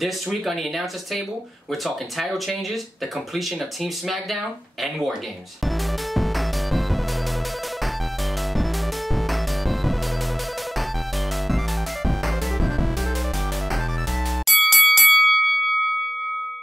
This week on the announcers table, we're talking title changes, the completion of Team Smackdown, and War Games.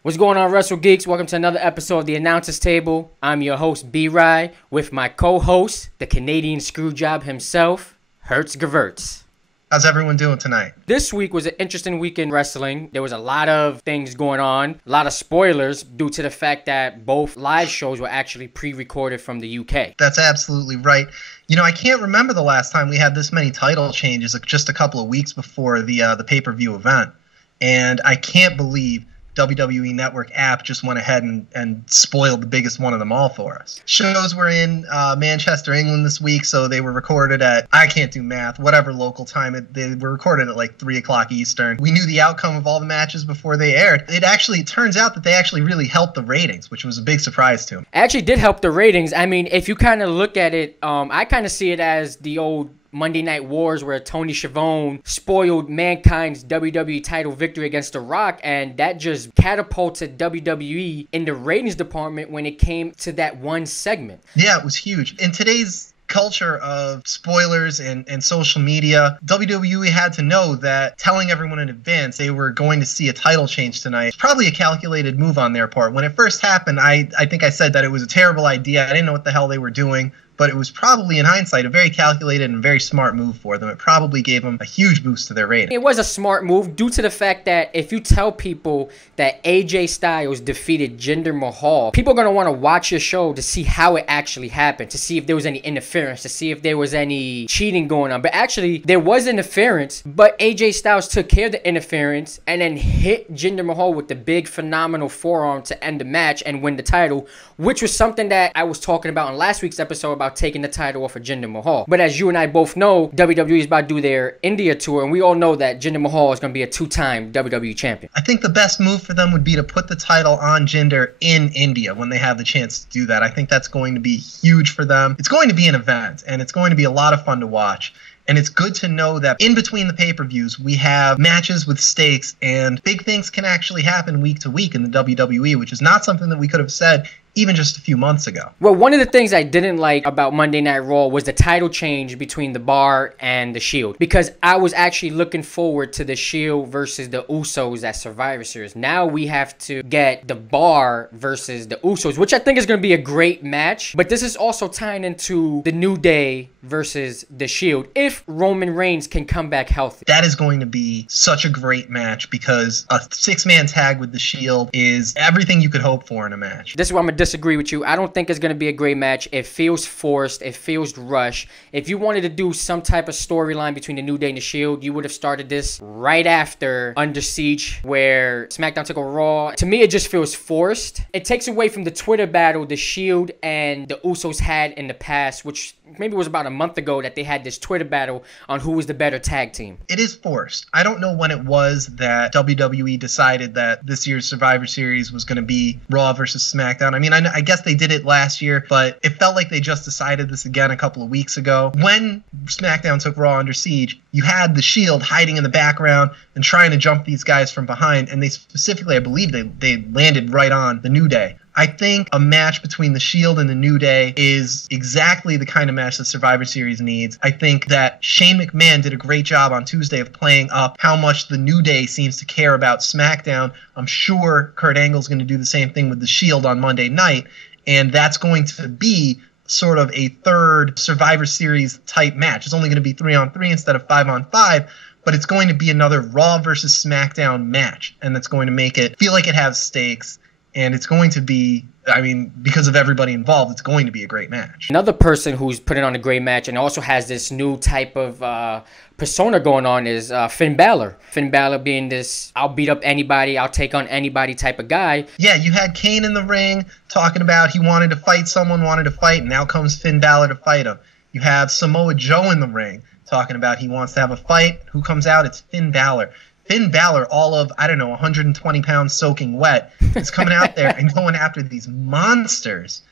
What's going on, Wrestle Geeks? Welcome to another episode of the announcers table. I'm your host, B-Rye, with my co-host, the Canadian Screwjob himself, Hertz Gewurz. How's everyone doing tonight? This week was an interesting week in wrestling. There was a lot of things going on, a lot of spoilers due to the fact that both live shows were actually pre-recorded from the UK. That's absolutely right. You know, I can't remember the last time we had this many title changes, like just a couple of weeks before the pay-per-view event. And I can't believe WWE Network app just went ahead and spoiled the biggest one of them all for us. Shows were in Manchester, England this week, so they were recorded at, I can't do math, whatever local time. They were recorded at like 3 o'clock Eastern. We knew the outcome of all the matches before they aired. It turns out that they actually really helped the ratings, which was a big surprise to me. Actually did help the ratings. I mean, if you kind of look at it, I kind of see it as the old Monday Night Wars where Tony Schiavone spoiled Mankind's WWE title victory against The Rock, and that just catapulted WWE in the ratings department when it came to that one segment. Yeah, it was huge. In today's culture of spoilers and social media, WWE had to know that telling everyone in advance they were going to see a title change tonight was probably a calculated move on their part. When it first happened, I think I said that it was a terrible idea. I didn't know what the hell they were doing. But it was probably, in hindsight, a very calculated and very smart move for them. It probably gave them a huge boost to their rating. It was a smart move due to the fact that if you tell people that AJ Styles defeated Jinder Mahal, people are going to want to watch your show to see how it actually happened, to see if there was any interference, to see if there was any cheating going on. But actually, there was interference, but AJ Styles took care of the interference and then hit Jinder Mahal with the big, phenomenal forearm to end the match and win the title, which was something that I was talking about in last week's episode about taking the title off of Jinder Mahal. But as you and I both know, WWE is about to do their India tour, and we all know that Jinder Mahal is going to be a two-time WWE champion. I think the best move for them would be to put the title on Jinder in India when they have the chance to do that. I think that's going to be huge for them. It's going to be an event, and it's going to be a lot of fun to watch. And it's good to know that in between the pay-per-views, we have matches with stakes, and big things can actually happen week to week in the WWE, which is not something that we could have said even just a few months ago. Well, one of the things I didn't like about Monday Night Raw was the title change between The Bar and The Shield, because I was actually looking forward to The Shield versus the Usos at Survivor Series. Now we have to get The Bar versus the Usos, which I think is going to be a great match, but this is also tying into the New Day versus The Shield if Roman Reigns can come back healthy. That is going to be such a great match because a six-man tag with The Shield is everything you could hope for in a match. This is why I'm going to disagree with you. I don't think it's going to be a great match. It feels forced. It feels rushed. If you wanted to do some type of storyline between the New Day and the Shield, you would have started this right after Under Siege where SmackDown took over Raw. To me, it just feels forced. It takes away from the Twitter battle the Shield and the Usos had in the past, which maybe was about a month ago that they had this Twitter battle on who was the better tag team. It is forced. I don't know when it was that WWE decided that this year's Survivor Series was going to be Raw versus SmackDown. I mean, I guess they did it last year, but it felt like they just decided this again a couple of weeks ago. When SmackDown took Raw Under Siege, you had the Shield hiding in the background and trying to jump these guys from behind, and they specifically, I believe, they landed right on the New Day. I think a match between the Shield and the New Day is exactly the kind of match that Survivor Series needs. I think that Shane McMahon did a great job on Tuesday of playing up how much the New Day seems to care about SmackDown. I'm sure Kurt Angle's going to do the same thing with the Shield on Monday night, and that's going to be sort of a third Survivor Series type match. It's only going to be 3-on-3 instead of 5-on-5, but it's going to be another Raw versus SmackDown match, and that's going to make it feel like it has stakes. And it's going to be, I mean, because of everybody involved, it's going to be a great match. Another person who's putting on a great match and also has this new type of persona going on is Finn Balor. Finn Balor being this, I'll beat up anybody, I'll take on anybody type of guy. Yeah, you had Kane in the ring talking about he wanted to fight someone, and now comes Finn Balor to fight him. You have Samoa Joe in the ring talking about he wants to have a fight. Who comes out? It's Finn Balor. Finn Balor, all of, 120 pounds soaking wet, is coming out there and going after these monsters.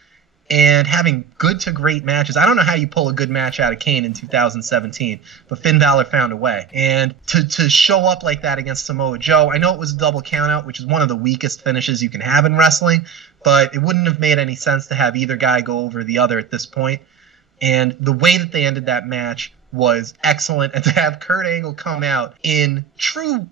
and having good to great matches. I don't know how you pull a good match out of Kane in 2017, but Finn Balor found a way. And to show up like that against Samoa Joe, I know it was a double countout, which is one of the weakest finishes you can have in wrestling, but it wouldn't have made any sense to have either guy go over the other at this point. And the way that they ended that match was excellent. And to have Kurt Angle come out in true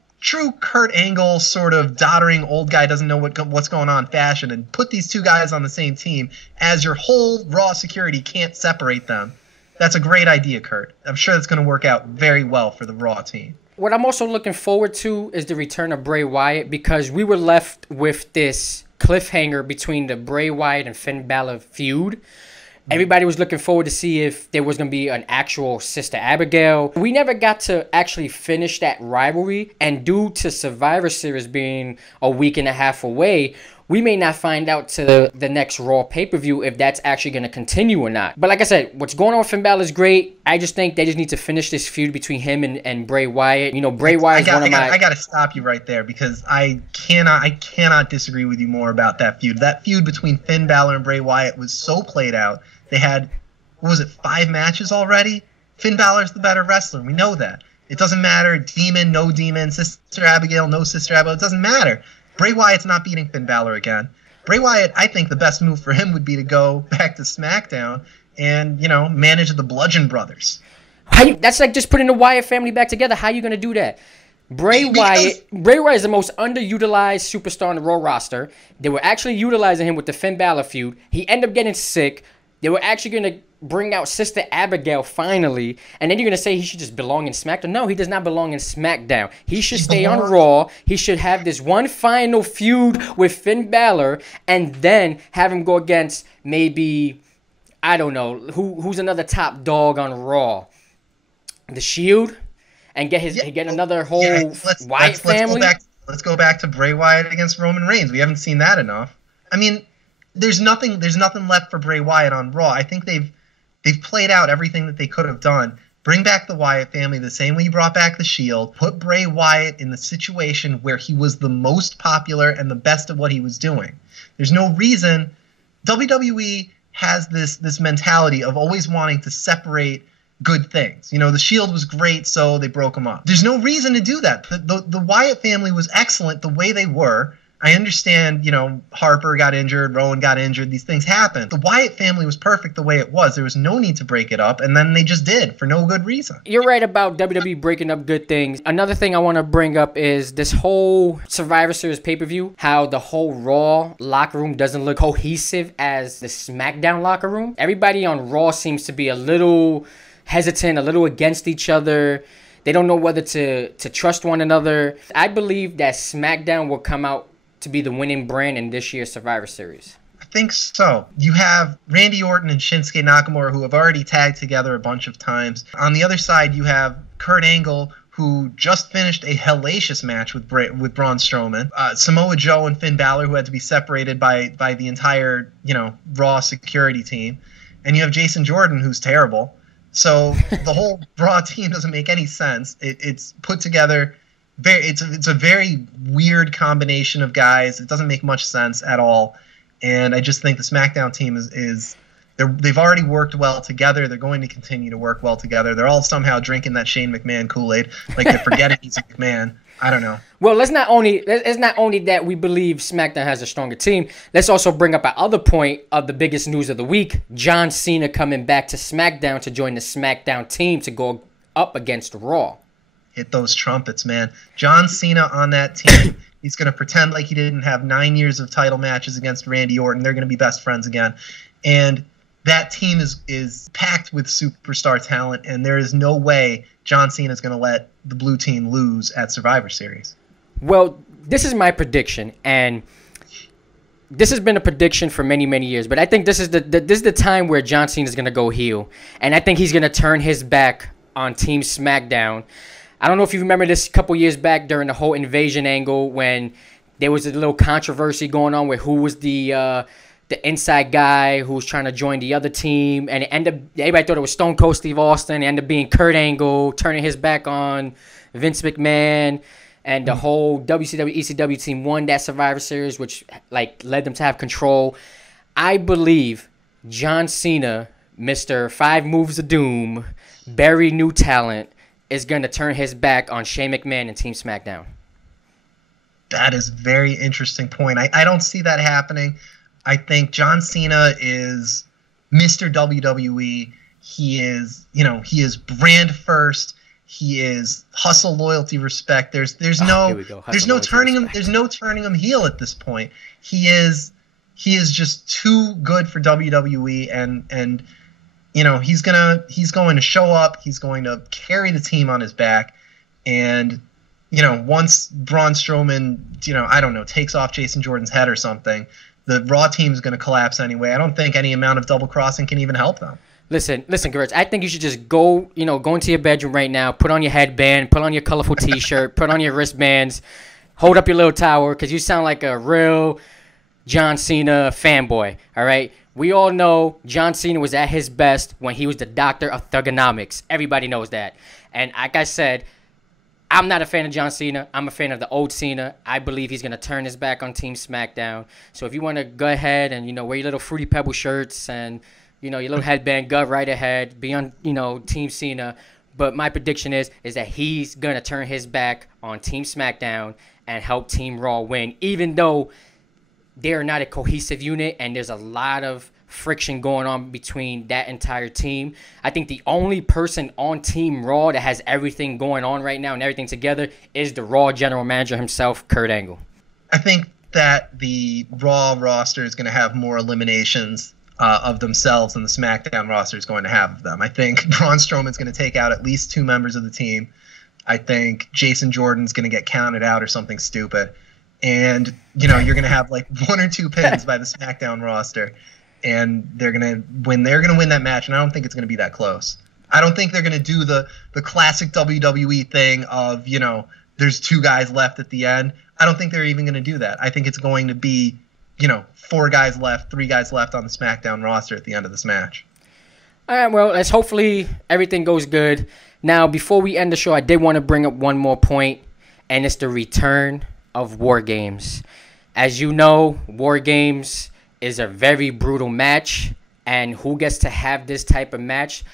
Kurt Angle sort of doddering old guy doesn't know what's going on fashion and put these two guys on the same team as your whole Raw security can't separate them. That's a great idea, Kurt. I'm sure that's going to work out very well for the Raw team. What I'm also looking forward to is the return of Bray Wyatt, because we were left with this cliffhanger between the Bray Wyatt and Finn Balor feud. Everybody was looking forward to see if there was going to be an actual Sister Abigail. We never got to actually finish that rivalry, and due to Survivor Series being a week and a half away, we may not find out to the next Raw pay-per-view if that's actually going to continue or not. But like I said, what's going on with Finn Balor is great. I just think they just need to finish this feud between him and Bray Wyatt. You know, Bray Wyatt is one of my... I got to stop you right there, because I cannot disagree with you more about that feud. That feud between Finn Balor and Bray Wyatt was so played out. They had, 5 matches already? Finn Balor's the better wrestler. We know that. It doesn't matter. Demon, no Demon. Sister Abigail, no Sister Abigail. It doesn't matter. Bray Wyatt's not beating Finn Balor again. Bray Wyatt, I think the best move for him would be to go back to SmackDown and, manage the Bludgeon Brothers. That's like just putting the Wyatt family back together. How are you going to do that? Bray Wyatt is the most underutilized superstar on the Raw roster. They were actually utilizing him with the Finn Balor feud. He ended up getting sick. They were actually going to bring out Sister Abigail finally, and then you're going to say he should just belong in SmackDown? No, he does not belong in SmackDown. He should stay on Raw. He should have this one final feud with Finn Balor, and then have him go against maybe, I don't know, who's another top dog on Raw? The Shield? And get another whole Wyatt family? Let's go back to Bray Wyatt against Roman Reigns. We haven't seen that enough. I mean, there's nothing left for Bray Wyatt on Raw. I think they've played out everything that they could have done. Bring back the Wyatt family the same way you brought back the Shield. Put Bray Wyatt in the situation where he was the most popular and the best at what he was doing. There's no reason. WWE has this mentality of always wanting to separate good things. The Shield was great, so they broke them up. There's no reason to do that. The Wyatt family was excellent the way they were. I understand, Harper got injured, Rowan got injured, these things happen. The Wyatt family was perfect the way it was. There was no need to break it up, and then they just did for no good reason. You're right about WWE breaking up good things. Another thing I want to bring up is this whole Survivor Series pay-per-view, how the whole Raw locker room doesn't look cohesive as the SmackDown locker room. Everybody on Raw seems to be a little hesitant, a little against each other. They don't know whether to trust one another. I believe that SmackDown will come out to be the winning brand in this year's Survivor Series. I think so. You have Randy Orton and Shinsuke Nakamura, who have already tagged together a bunch of times. On the other side, you have Kurt Angle, who just finished a hellacious match with Braun Strowman. Samoa Joe and Finn Balor, who had to be separated by the entire Raw security team. And you have Jason Jordan, who's terrible. So the whole Raw team doesn't make any sense. It's put together. It's a very weird combination of guys. It doesn't make much sense at all, and I just think the SmackDown team they've already worked well together. They're going to continue to work well together. They're all somehow drinking that Shane McMahon Kool-Aid, like they're forgetting he's a McMahon. I don't know. Well, it's not only that we believe SmackDown has a stronger team. Let's also bring up our other point of the biggest news of the week: John Cena coming back to SmackDown to join the SmackDown team to go up against Raw. Hit those trumpets, man. John Cena on that team. He's going to pretend like he didn't have 9 years of title matches against Randy Orton. They're going to be best friends again. And that team is packed with superstar talent, and there is no way John Cena is going to let the blue team lose at Survivor Series. Well, this is my prediction, and this has been a prediction for many, many years. But I think this is the time where John Cena is going to go heel, and I think he's going to turn his back on Team SmackDown. I don't know if you remember this a couple years back during the whole invasion angle when there was a little controversy going on with who was the inside guy who was trying to join the other team, and everybody thought it was Stone Cold Steve Austin. It ended up being Kurt Angle turning his back on Vince McMahon, and the whole WCW ECW team won that Survivor Series, which led them to have control. I believe John Cena, Mr. Five Moves of Doom, very new talent, is going to turn his back on Shane McMahon and Team SmackDown? That is a very interesting point. I don't see that happening. I think John Cena is Mr. WWE. He is brand first. He is hustle, loyalty, respect. There's no turning him heel at this point. He is just too good for WWE, and he's going to show up. He's going to carry the team on his back, and once Braun Strowman, I don't know, takes off Jason Jordan's head or something, the Raw team is going to collapse anyway. I don't think any amount of double crossing can even help them. Listen, Gertz, I think you should just go into your bedroom right now, put on your headband, put on your colorful T-shirt, put on your wristbands, hold up your little tower, because you sound like a real John Cena fanboy, all right? We all know John Cena was at his best when he was the doctor of thugonomics. Everybody knows that. And like I said, I'm not a fan of John Cena. I'm a fan of the old Cena. I believe he's going to turn his back on Team SmackDown. So if you want to go ahead and, wear your little Fruity Pebble shirts and, your little headband, go right ahead, be on, Team Cena. But my prediction is that he's going to turn his back on Team SmackDown and help Team Raw win, even though they're not a cohesive unit and there's a lot of friction going on between that entire team. I think the only person on Team Raw that has everything going on right now and everything together is the Raw general manager himself, Kurt Angle. I think that the Raw roster is going to have more eliminations of themselves than the SmackDown roster is going to have of them. I think Braun Strowman's going to take out at least 2 members of the team. I think Jason Jordan's going to get counted out or something stupid. And, you're going to have like 1 or 2 pins by the SmackDown roster. And they're going to win that match, and I don't think it's going to be that close. I don't think they're going to do the classic WWE thing of, there's 2 guys left at the end. I don't think they're even going to do that. I think it's going to be, 4 guys left, 3 guys left on the SmackDown roster at the end of this match. All right, well, let's hopefully everything goes good. Now, before we end the show, I did want to bring up one more point, and it's the return of War Games. As you know, War Games is a very brutal match, and who gets to have this type of match?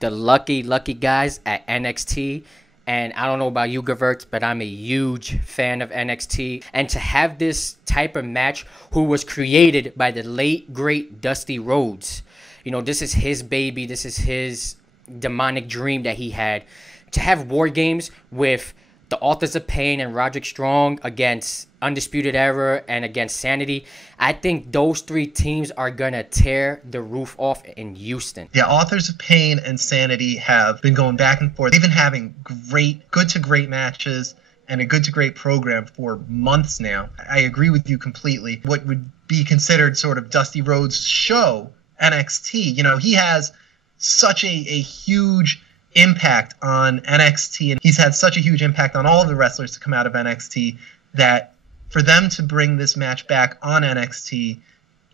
The lucky guys at NXT. And I don't know about you, Gewurz, but I'm a huge fan of NXT. And to have this type of match, who was created by the late, great Dusty Rhodes. This is his baby. This is his demonic dream that he had. To have War Games with the Authors of Pain and Roderick Strong against Undisputed Era and against Sanity, I think those 3 teams are going to tear the roof off in Houston. Yeah, Authors of Pain and Sanity have been going back and forth. They've been having good to great matches and a good to great program for months now. I agree with you completely. What would be considered sort of Dusty Rhodes' show, NXT, he has such a huge impact on NXT, and he's had such a huge impact on all of the wrestlers to come out of NXT, that for them to bring this match back on NXT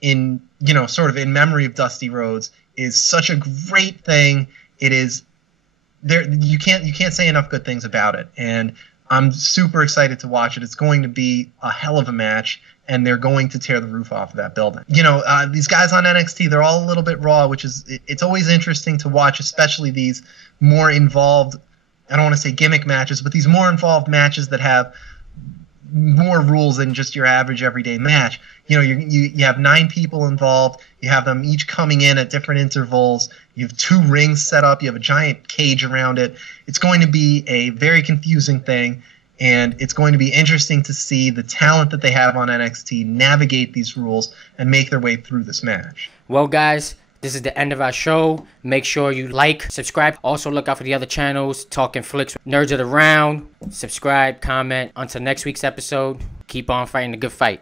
in, sort of in memory of Dusty Rhodes is such a great thing. It is there. You can't say enough good things about it. And I'm super excited to watch it. It's going to be a hell of a match, and they're going to tear the roof off of that building. These guys on NXT, they're all a little bit raw, which is, it's always interesting to watch, especially these more involved, I don't want to say gimmick matches, but these more involved matches that have more rules than just your average everyday match. You have 9 people involved. You have them each coming in at different intervals. You have 2 rings set up. You have a giant cage around it. It's going to be a very confusing thing, and it's going to be interesting to see the talent that they have on NXT navigate these rules and make their way through this match. Well, guys, this is the end of our show. Make sure you like, subscribe. Also, look out for the other channels, Talking Flicks, Nerds of the Round. Subscribe, comment. Until next week's episode, keep on fighting the good fight.